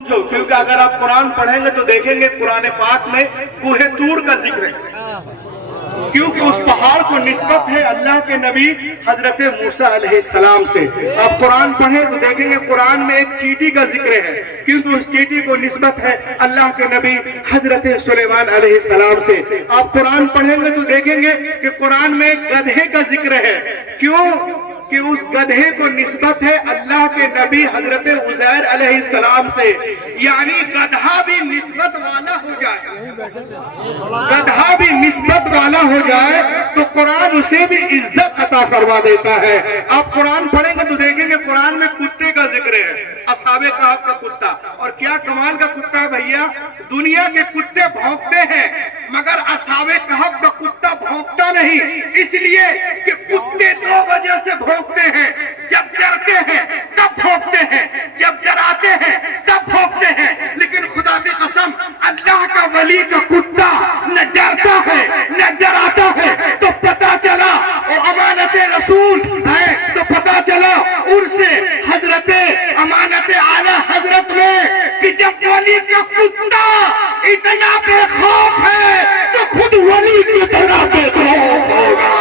क्योंकि अगर आप कुरान पढ़ेंगे तो देखेंगे कुरान पाक में कोहे तूर का जिक्र है, क्योंकि उस पहाड़ को निस्बत है अल्लाह के नबी हजरत मूसा अलैहिस्सलाम से। आप कुरान पढ़ें तो देखेंगे कुरान में एक चींटी का जिक्र है, क्योंकि उस चींटी को निस्बत है अल्लाह के नबी हजरत सुलेमान अलैहिस्सलाम से। आप कुरान पढ़ेंगे तो देखेंगे कि कुरान में एक गधे का जिक्र है, क्यों कि उस गधे को निस्बत है अल्लाह के नबी हजरत उज़ैर अलैहिस्सलाम से। यानी गधा भी निस्बत वाला हो जाए, गधा भी निस्बत वाला हो जाए तो कुरान उसे भी इज्जत अता फरमा देता है। आप कुरान पढ़ेंगे तो देखेंगे कुरान में कुत्ते का जिक्र है, असहाबे कहफ का कुत्ता। और क्या कमाल का कुत्ता है भैया, दुनिया के कुत्ते भौंकते हैं मगर असहाबे कहफ का कुत्ता भौंकता नहीं, इसलिए कि कुत्ते दो वजह से भौंकते हैं, जब डरते हैं तब भौंकते हैं, जब डराते हैं तब भौंकते हैं। लेकिन खुदा की कसम अल्लाह का वली का कुत्ता न डरता है न डराता है। तो पता चला और अमानत रसूल है तो पता चला उर्से हजरत अमानत आला हजरत में कि जब वली का कुत्ता इतना बेखौफ है तो खुद वली कितना बेखौफ होगा।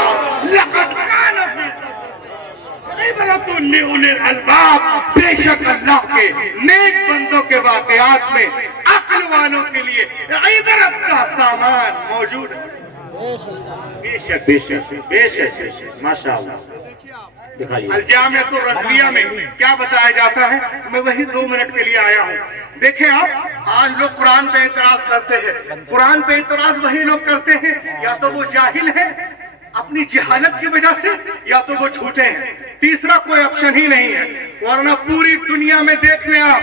बेशक अल्लाह के नेक बंदों के वाकयात में अक्ल वालों के लिए इबरत का सामान मौजूद है। बेशक बेशक बेशक बेशक माशाअल्लाह। दिखाइए अल-जामिअतुर रज़विया में क्या बताया जाता है, मैं वही 2 मिनट के लिए आया हूँ। देखें आप, आज लोग कुरान पे एतराज करते हैं, कुरान पे एतराज वही लोग करते हैं या तो वो जाहिल है अपनी जहालत की वजह से, या तो वो झूठे हैं, तीसरा कोई ऑप्शन ही नहीं है। वरना पूरी दुनिया में देख लें आप,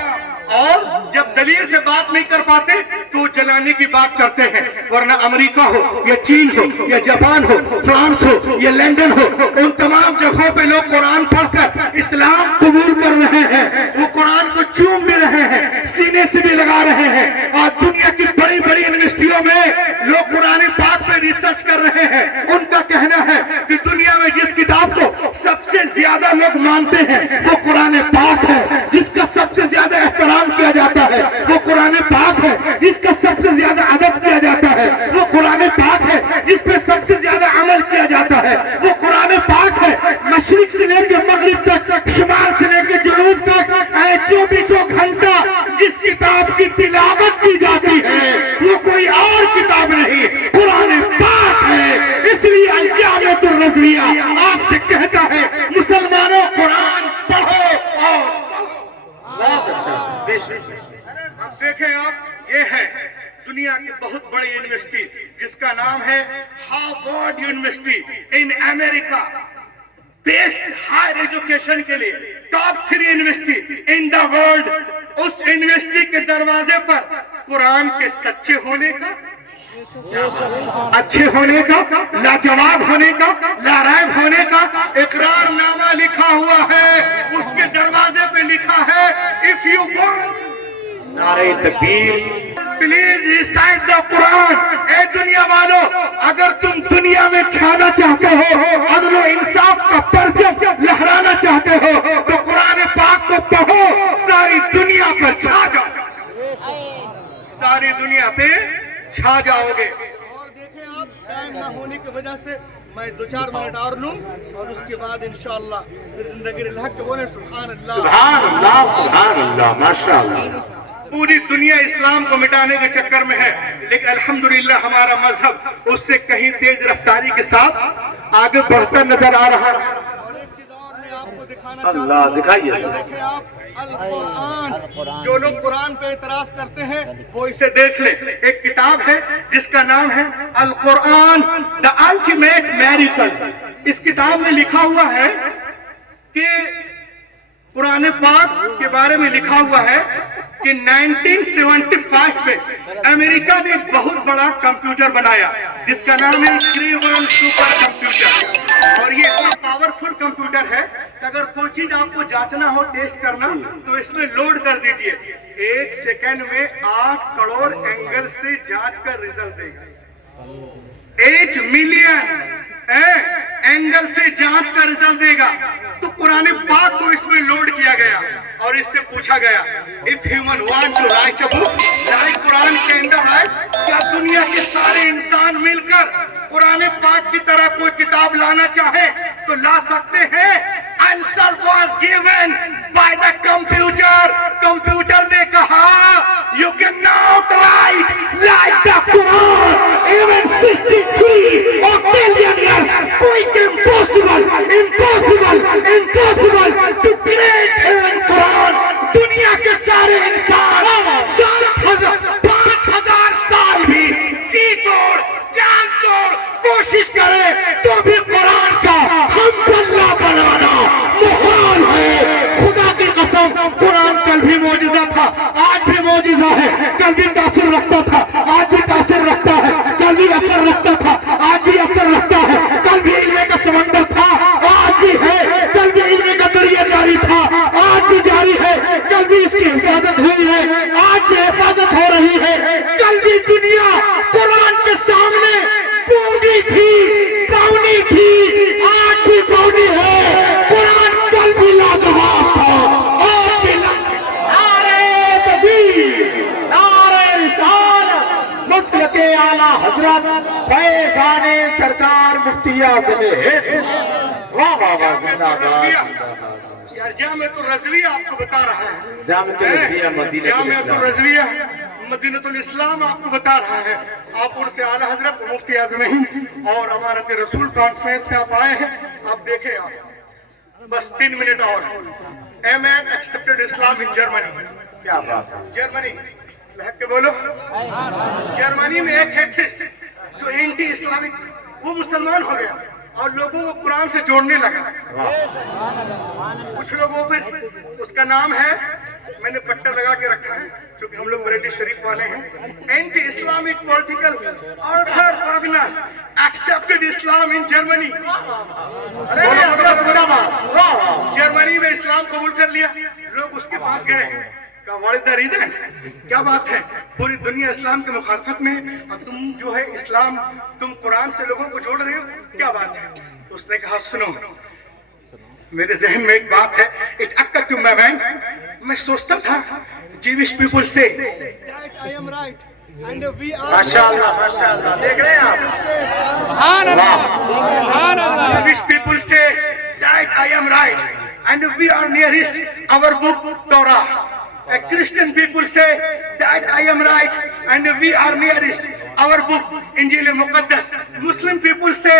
और जब दलील से बात नहीं कर पाते तो जलाने की बात करते हैं। वरना अमेरिका हो या चीन हो या जापान हो, फ्रांस हो या लंदन हो, उन तमाम जगहों पे लोग कुरान पढ़कर इस्लाम कबूल कर रहे हैं, वो कुरान को चूम भी रहे हैं, सीने से भी लगा रहे हैं। और दुनिया की बड़ी बड़ी यूनिवर्सिटियों में लोग कुरान पाक पे रिसर्च कर रहे हैं। उनका कहना है कि दुनिया में जिस किताब को सबसे ज्यादा लोग मानते हैं वो कुरान पाक है, जिसका सबसे ज्यादा एहतराम किया जाता है वो कुरान पाक है, जिसका सबसे ज्यादा अदब किया जाता है वो कुरान पाक है, जिस पे सबसे ज्यादा अमल किया जाता है वो कुरान पाक है। मशरिक से लेकर मगरिब तक, शुमाल से लेकर जनूब तक 24 घंटा जिस किताब की तिलावत की जाती है वो कोई और किताब नहीं, कुरान पाक है। इसलिए अल-जामिअतुर रज़विया आपसे कहता है मुसलमानों कुरान पढ़ो। अब देखें आप, ये है दुनिया की बहुत बड़ी यूनिवर्सिटी जिसका नाम है Harvard university in America. Best higher education के लिए top 3 university in the world. उस यूनिवर्सिटी के दरवाजे पर कुरान के सच्चे होने का, अच्छे होने का, लाजवाब होने का, लारायब होने का इकरारनामा लिखा हुआ है। उसके दरवाजे पे लिखा है इफ यू वांट नारे तकबीर प्लीज रिसाइट द कुरान। ए दुनिया वालों, अगर तुम दुनिया में छाना चाहते हो, अदल और इंसाफ का परचम लहराना चाहते हो तो कुरान पाक को पढ़ो, सारी दुनिया पर छा जाओ, सारी दुनिया पे छा जाओगे। और देखें आप, टाइम ना होने की वजह से मैं 2-4 मिनट और लूं और उसके बाद इंशाअल्लाह फिर जिंदगी रहक के बोले सुभान अल्लाह सुभान अल्लाह सुभान अल्लाह माशाअल्लाह। पूरी दुनिया इस्लाम को मिटाने के चक्कर में है, लेकिन अल्हम्दुलिल्लाह हमारा मजहब उससे कहीं तेज रफ्तारी के साथ आगे बढ़ता नजर आ रहा है। और एक चीज और मैं आपको दिखाना चाहता हूं, अल्लाह दिखाइए। देखिए आप, अल कुरान, जो लोग कुरान पे एतराज करते हैं वो इसे देख ले। एक किताब है जिसका नाम है अल कुरान द अल्टीमेट मेरिकल। इस किताब में लिखा हुआ है कि कुरान पाक के बारे में लिखा हुआ है कि 1975 में अमेरिका ने एक बहुत बड़ा कंप्यूटर बनाया जिसका नाम है क्रेवन सुपर कंप्यूटर। और ये इतना पावरफुल कंप्यूटर है कि अगर कोई चीज आपको जांचना हो, टेस्ट करना, तो इसमें लोड कर दीजिए, 1 सेकंड में 8 करोड़ एंगल से जांच कर रिजल्ट देगा। 8 मिलियन एंगल से जांच का रिजल्ट देगा। तो قرآن پاک کو اس میں لوڈ کیا گیا اور اس سے پوچھا گیا if human want to write a book like قرآن کے اندر ہے کیا دنیا کے سارے انسان مل کر قرآن پاک کی طرح کوئی کتاب لانا چاہے تو لا سکتے ہیں؟ answer was given by the computer. Computer نے کہا you cannot write like the Quran even 63 octillion years quite impossible to create even Quran. دنیا کے سارے انسان 5,000 سال بھی جی توڑ جان توڑ کوشش کرے تو بھی قرآن کا ہم پلہ بنانا محال ہے. خدا کی قسم قرآن کل بھی معجزہ تھا آج بھی معجزہ ہے. کل بھی تاثر رکھتا تھا آج بھی تاثر رکھتا ہے. کل بھی اثر رکھتا تھا آج بھی اثر رکھتا ہے. کل بھی علم کا سمندر تھا آج بھی ہے. کل بھی علم کا دریا جاری تھا آج بھی جاری ہے. کل بھی اس کی حفاظت ہوئی ہے آج بھی حفاظت ہو رہی ہے. کل بھی دنیا قرآن کے سامنے گونگی تھی باؤنی تھی آج بھی باؤنی ہے. قرآن کل بھی لاجواب تھا آج بھی نعرہ تکبیر نعرہ رسالت مسلک اعلیٰ حضرت فیضان سرکار مفتی اعظم ہند. واہ واہ واہ زندہ باد. یار جامعۃ الرضویہ آپ کو بتا رہا ہے جامعۃ الرضویہ مدینہ جامعۃ الرضویہ مدینۃ الاسلام آپ کو بتا رہا ہے. آپ اور سے اعلیٰ حضرت مفتی اعظم ہند اور امانت رسول کانفرنس میں آپ آئے ہیں. آپ دیکھیں آپ بس 3 منٹ اور اے مین ایکسپٹڈ اسلام ان جرمنی. کیا بات ہے. جرمنی لہک کے بولو. جرمنی میں ایک ایتھسٹ جو اینٹی اسلامک وہ مسلمان ہو گیا اور لوگوں کو قرآن سے جوڑنے لگا. کچھ لوگوں پہ اس کا نام ہے میں نے پٹا لگا کے رکھا ہے چونکہ ہم لوگ بریلی شریف والے ہیں. Anti Islamic political Arthur Wagner accepted Islam in Germany. Germany میں اسلام قبول کر لیا. لوگ اس کے پاس گئے کہا واٹ از دا ریزن کیا بات ہے پوری دنیا اسلام کے مخالفت میں اور تم جو ہے اسلام تم قرآن سے لوگوں کو جوڑ رہے ہو کیا بات ہے. اس نے کہا سنو میرے ذہن میں ایک بات ہے it occurred to my mind. میں سوچتا تھا جیوش پیپل سے ماشاءاللہ ماشاءاللہ دیکھ رہے ہیں آپ. Jewish people say that I am right and we are nearest our book Torah. Christian people say that I am right and we are nearest our book Injil Muqaddas. Muslim people say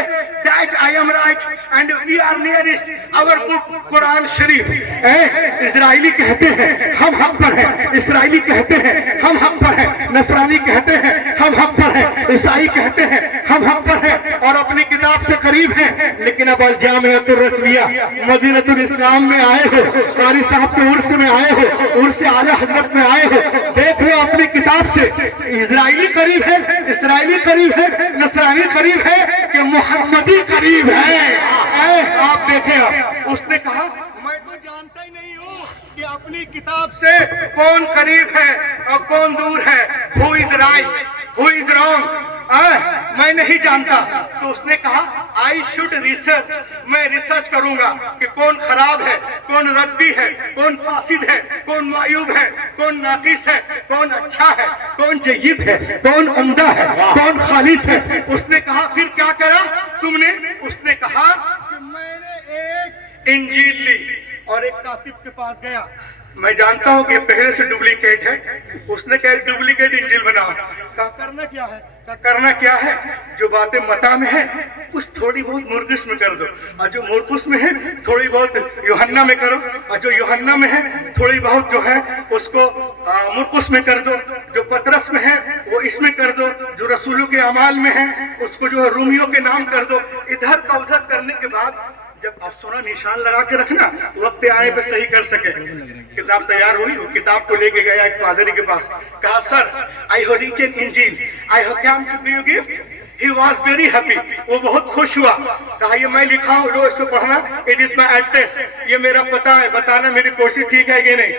that I am right and we are nearest our book Quran Sharif. اسرائیلی کہتے ہیں ہم حق پر ہیں. اسرائیلی کہتے ہیں ہم حق پر ہیں. نصرانی کہتے ہیں ہم حق پر ہیں. عیسائی کہتے ہیں ہم حق پر ہیں اور اپنی کتاب سے قریب ہیں. لیکن اب الجامعۃ الرضویہ مدینۃ الاسلام میں آئے ہو قاری صاحب کے عرس میں آئے ہو عرس اعلیٰ حضرت میں آئے ہو. دیکھ لو اپنی کتاب سے اسرائیلی قریب ہے اسرائیلی قریب ہے نصرانی قریب ہے کہ محمدی قریب ہے. آپ دیکھیں آپ اس نے کہا میں تو جانتا ہی نہیں ہوں کہ اپنی کتاب سے کون قریب ہے اور کون دور ہے. who is right who is wrong میں نہیں جانتا. تو اس نے کہا I should research میں ریسرچ کروں گا کہ کون خراب ہے کون ردی ہے کون فاسد ہے کون معیوب ہے کون ناقص ہے کون اچھا ہے کون جید ہے کون عمدہ ہے کون خالص ہے. اس نے کہا پھر کیا کرا تم نے. اس نے کہا کہ میں نے ایک انجیل لی اور ایک کاتب کے پاس گیا. میں جانتا ہوں کہ پہلے سے ڈپلیکیٹ ہے. اس نے کہا ڈپلیکیٹ انجیل بنا. کہا کرنا کیا ہے کرنا کیا ہے جو باتیں متا میں ہیں کچھ تھوڑی بہت مرقس میں کر دو اور جو مرقس میں ہے تھوڑی بہت یوحنا میں کرو اور جو یوحنا میں ہے تھوڑی بہت جو ہے اس کو مرقس میں کر دو. جو پطرس میں ہے وہ اس میں کر دو. جو رسولوں کے اعمال میں ہے اس کو جو ہے رومیوں کے نام کر دو. ادھر کا ادھر کرنے کے بعد جب آپ سونا نشان لگا کے رکھنا وقت آنے پہ صحیح کر سکے. کتاب تیار ہوئی وہ کتاب کو لے کے گیا ایک پادری کے پاس. کہا سر I have written Injil I have come to give you gift. He was very happy. وہ بہت خوش ہوا. کہا یہ میں لکھا ہوں لو اس کو پڑھنا. It is my address. یہ میرا پتہ ہے بتانا میری کوشش ٹھیک ہے کہ نہیں.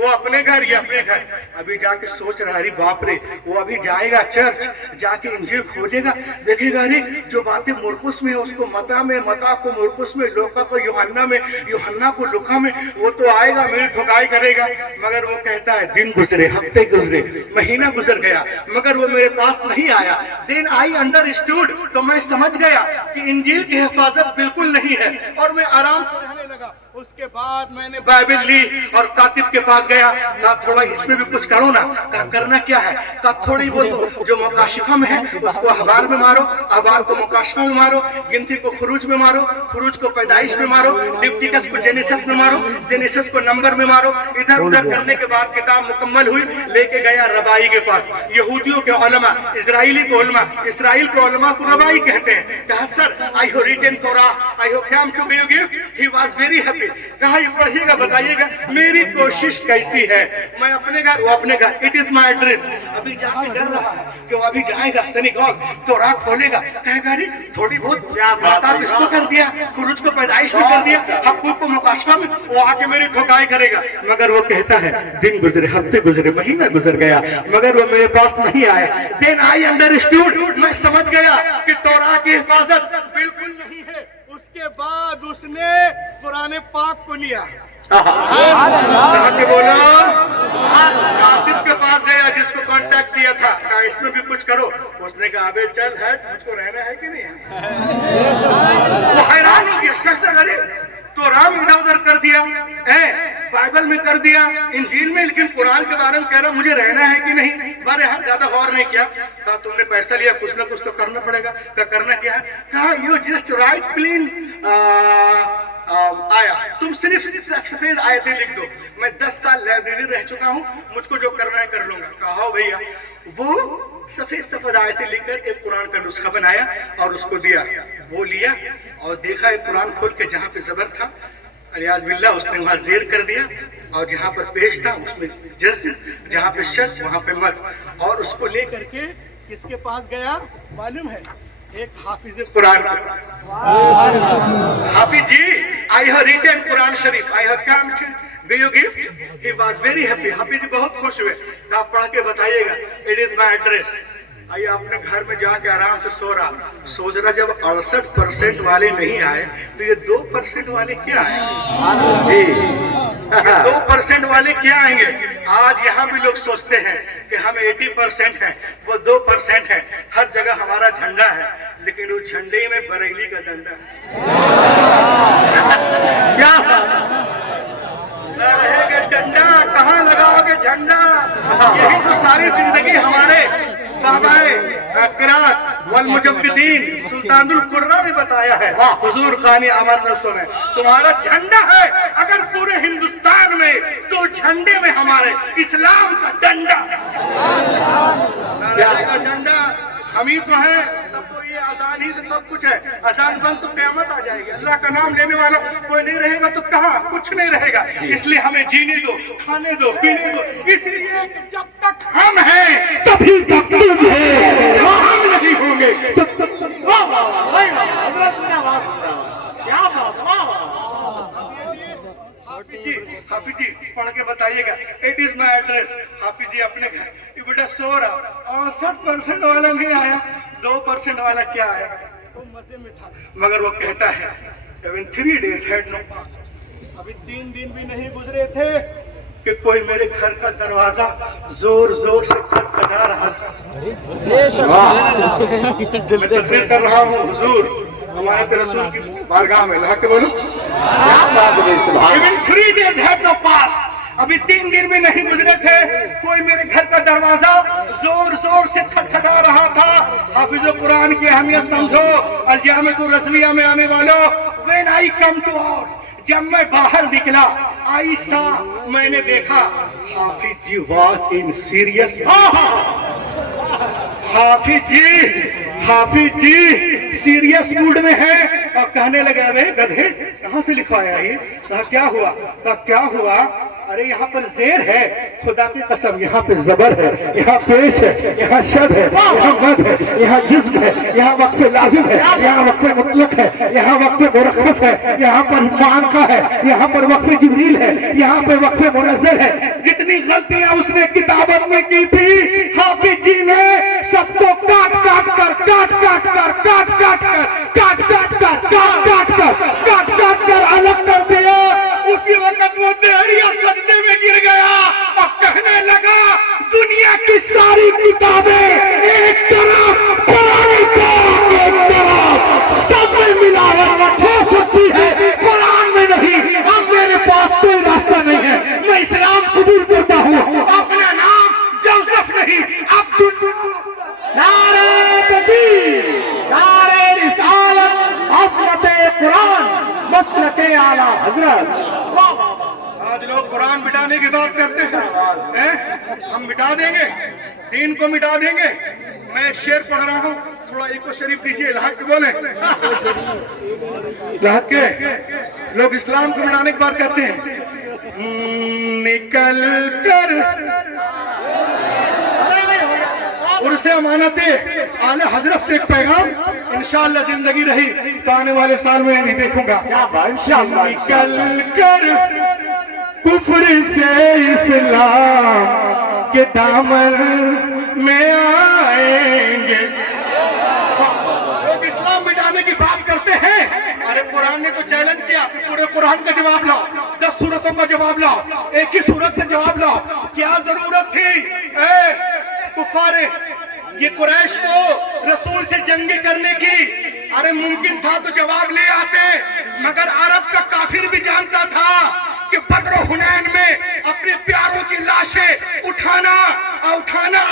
वो अपने घर, ये अपने घर। अभी जाके सोच रहा, अरे बाप रे, वो अभी जाएगा चर्च, जाके इंजील खोजेगा, देखेगा अरे जो बातें मुरकुस में है उसको मता में, मता को मुरकुस में, लूका को यूहन्ना में, यूहन्ना को लूका में, वो तो आएगा मेरी ठुकाई करेगा। मगर वो कहता है दिन गुजरे, हफ्ते गुजरे, महीना गुजर गया, मगर वो मेरे पास नहीं आया। देन आई अंडरस्टूड, तो मैं समझ गया कि इंजील की हिफाजत बिल्कुल नहीं है, और मैं आराम से रहने लगा। उसके बाद मैंने बाइबल ली और कातिब के पास गया, कहा थोड़ा इसमें भी कुछ करो ना। कहा करना क्या है? कहा थोड़ी बहुत जो मुकाशिफा में है उसको अखबार में मारो, अखबार को मुकाशिफा में मारो, गिनती को खुरूज में मारो, खुरूज को पैदाइश में मारो, लिविटिकस को जेनेसिस में मारो, जेनेसिस को नंबर में मारो। इधर उधर करने के बाद किताब मुकम्मल हुई, लेके गया रबाई के पास, यहूदियों के उलमा, इजराइली के उलमा, इसराइल के उलमा को रबाई कहते हैं। कहा sir I have written Torah, I have come to give gift, he was very happy. कहा ये पढ़िएगा, बताइएगा मेरी कोशिश कैसी है। मैं अपने घर, वो अपने घर, इट इज माई एड्रेस। अभी जाके डर रहा है कि वो अभी जाएगा सिनेगॉग, तौराह खोलेगा, कहेगा अरे थोड़ी बहुत बात इसको कर दिया, खुरूज को पैदाइश में कर दिया, हक़ूक़ को मुकाशफा में, वो आके मेरी ठुकाई करेगा। मगर वो कहता है दिन गुजरे, हफ्ते गुजरे, महीना गुजर गया, मगर वो मेरे पास नहीं आया। देन आई अंडरस्टूड, मैं समझ गया कि तौराह की हिफाजत बिल्कुल नहीं है। उसके बाद उसने कुरान पाक को लिया, बोलो कातिब के पास गया जिसको कांटेक्ट दिया था, कहा इसमें भी कुछ करो। उसने कहा अबे चल है, मुझको रहना है कि नहीं है? वो हैरान हो गया, सच अरे तो राम इधर उधर कर दिया, बाइबल में कर दिया, इंजील में, लेकिन कुरान के बारे में कह रहा मुझे रहना है कि नहीं। बहरहाल ज्यादा गौर नहीं किया। कहा तुमने पैसा लिया, कुछ ना कुछ तो करना पड़ेगा। कहा करना क्या है? कहा यू जस्ट राइट प्लेन आया, तुम सिर्फ सफेद आयतें लिख दो। मैं 10 साल लाइब्रेरी रह चुका हूँ, मुझको जो करना है कर लूंगा। कहा भैया। वो सफेद आयतें लिखकर एक कुरान का नुस्खा बनाया और उसको दिया। वो लिया और देखा एक कुरान खोल के जहाँ पे ज़बर था अलियाज़ बिल्लाह उसने वहाँ ज़ेर कर दिया, और जहाँ पर पेश था उसमें जज़्म, जहाँ पे शक वहाँ पे मत, और उसको ले करके किसके पास गया मालूम है? एक हाफिज कुरान। हाफिज जी, आई हैव रिटन कुरान शरीफ, I have come to give you gift, he was very happy. हाफिज जी बहुत खुश हुए। आप पढ़ के बताइएगा, इट इज माय एड्रेस। आइए अपने घर में जाके आराम से सो रहा, सोच रहा जब 68% वाले नहीं आए तो ये 2% वाले क्या आए जी? 2% वाले क्या आएंगे? आज यहाँ भी लोग सोचते हैं कि हम 80% हैं, वो 2% है। हर जगह हमारा झंडा है, लेकिन उस झंडे में बरेली का डंडा क्या रहेगा? डंडा कहाँ लगाओगे झंडा? यही तो सारी जिंदगी हमारे बाबाए क़िरात वल मुजद्दिदीन सुल्तानुल कुर्रा ने बताया है, हुजूर खानी अमर रसूल में तुम्हारा झंडा है अगर पूरे हिंदुस्तान में, तो झंडे में हमारे इस्लाम का डंडा। क्या डंडा? हम ही तो हैं, तब तो ये आजान ही से सब कुछ है। आजान बंद तो क़यामत आ जाएगी। अल्लाह का नाम लेने वाला कोई नहीं रहेगा तो कहाँ कुछ नहीं रहेगा। इसलिए हमें जीने दो, खाने दो, पीने दो। इसलिए जब तक हम हैं तभी तक तुम हो, जब हम नहीं होंगे तो क्या बात। हाफिज जी पढ़ के बताइएगा, इट इज माई एड्रेस। हाफिज जी अपने घर, ये बेटा सो रहा, 68% वाला नहीं आया, 2% वाला क्या आया? वो मजे में था। मगर वो कहता है even 3 days had no passed, अभी 3 दिन भी नहीं गुजरे थे कि कोई मेरे घर का दरवाजा जोर जोर से खटखटा रहा था। मैं तस्वीर कर रहा हूँ हुजूर हमारे रसूल की बारगाह में ला के बोलो, even 3 days had no passed, अभी 3 दिन भी नहीं गुजरे थे, कोई मेरे घर का दरवाजा जोर जोर से खटखटा रहा था। हाफिज़ कुरान की अहमियत समझो। अल-जामिअतुर रज़विया में आने वालों, when I come to out, जब मैं बाहर निकला, आइसा मैंने देखा हाफिज जी वाज इन सीरियस। हाफिज जी सीरियस मूड में है और कहने लगे अबे गधे कहाँ से लिखवाया ये? कहा क्या हुआ? कहा क्या हुआ? अरे यहाँ पर ज़ेर है خدا کی قسم یہاں پہ زبر ہے، یہاں پیش ہے، یہاں شد ہے، یہاں مد ہے، یہاں جزم ہے، یہاں وقف لازم ہے، یہاں وقف مطلق ہے، یہاں وقف مرخص ہے، یہاں پر معانقہ ہے، یہاں پر وقف جبریل ہے، یہاں پہ وقف منزل ہے. کتنی غلطیاں اس نے کتابت میں کی تھی، حافظ جی نے سب کو کاٹ کاٹ کر الگ کر دیا. اسی وقت وہ دہریہ سجدے میں گر گیا اور کہنے لگا دنیا کی ساری کتابیں ایک طرف، قرآن پاک ایک طرف، سب میں ملاوٹ ہو سکتی ہے، قرآن میں نہیں. اب میرے پاس کوئی راستہ نہیں ہے، میں اسلام قبول کرتا ہوں، اپنا نام جوزف نہیں عبد. نعرہ تکبیر، نعرہ رسالت، عظمت قرآن، مسلک اعلیٰ حضرت. آج لوگ قرآن مٹانے کی بات کرتے ہیں، ہم مٹا دیں گے، دین کو مٹا دیں گے. میں ایک شعر پڑھ رہا ہوں، تھوڑا ایکو شریف دیجئے، الحق بولیں. الحق کے لوگ اسلام کو مٹانے کی بات کرتے ہیں. نکل کر عرص امانت اعلی حضرت سے ایک پیغام، انشاءاللہ زندگی رہی تو آنے والے سال میں نہیں دیکھوں گا. نکل کر کفر سے اسلام کے دامن میں آئیں گے. لوگ اسلام مٹانے کی بات کرتے ہیں. ارے قرآن نے تو چیلنج کیا، پورے قرآن کا جواب لاؤ، 10 سورتوں کا جواب لاؤ، ایک ہی سورت سے جواب لاؤ. کیا ضرورت تھی اے کفارے یہ قریش کو رسول سے جنگ کرنے کی؟ ارے ممکن تھا تو جواب لے آتے، مگر عرب کا کافر بھی جانتا تھا کہ بدر و حنین میں اپنے پیاروں کی لاشیں اٹھانا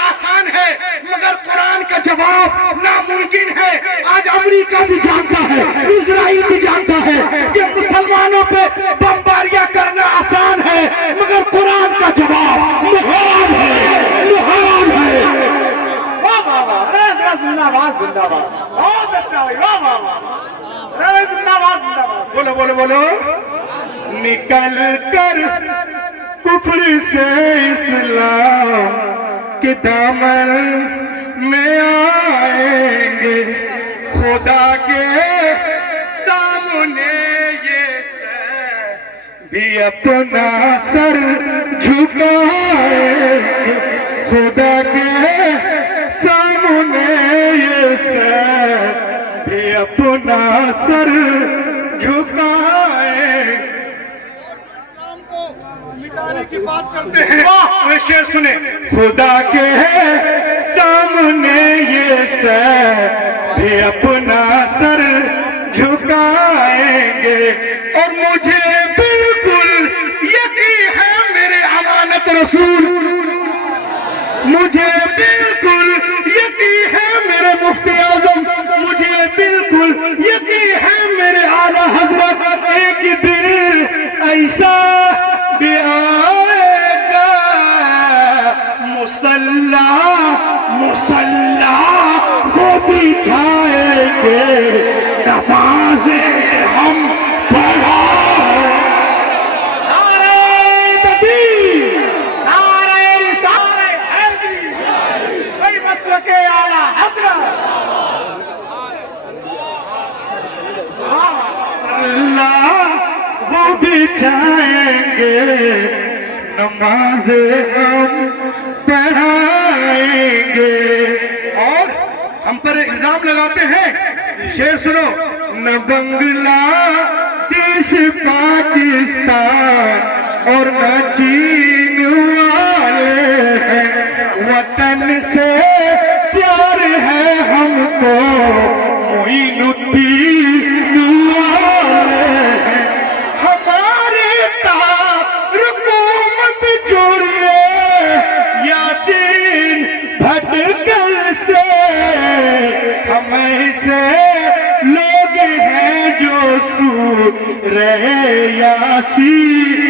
آسان ہے، مگر قرآن کا جواب ناممکن ہے. آج امریکہ بھی جانتا ہے، اسرائیل بھی جانتا ہے کہ مسلمانوں پہ بمباریاں کرنا آسان ہے، مگر قرآن کا جواب محال ہے، محال ہے. واہ واہ واہ، رضا زندہ باد، زندہ باد، بہت اچھا ہوئی، واہ واہ واہ، رضا زندہ باد، زندہ باد. بولو بولو بولو. نکل کر کفر سے اسلام کے دامن میں آئیں گے، خدا کے سامنے یہ سر بھی اپنا سر جھکائیں گے. خدا کے سامنے یہ سر بھی اپنا سر جھکائیں. اسلام کو مٹانے کی بات کرتے ہیں، وہ شعر سنیں. خدا کے سامنے یہ سر بھی اپنا سر جھکائیں گے. اور مجھے بالکل یقین ہے میرے امانت رسول، مجھے بالکل یقین ہے میرے مفتی اعظم، مجھے بالکل یقین ہے میرے اعلیٰ حضرت، ایک دن ایسا بھی آئے گا مسلح وہ بچھائیں گے، نمازیں ہم پڑھائیں. نعرہ تکبیر، نعرہ رسالت، حیدری، وہی مسلک اعلیٰ حضرت. اللہ وہ بچھائیں گے، نماز ہم پڑھائیں گے. اور ہم پر الزام لگاتے ہیں، شعر سنو. نہ بنگلہ دیش پاکستان اور نہ چین والے ہیں، وطن سے پیار ہے ہم کو، معین الدین والے ہیں. ہمارے رکومت جوڑیے یاسین بھٹکل سے، ہم ایسے لوگ ہیں جو سورہ یاسین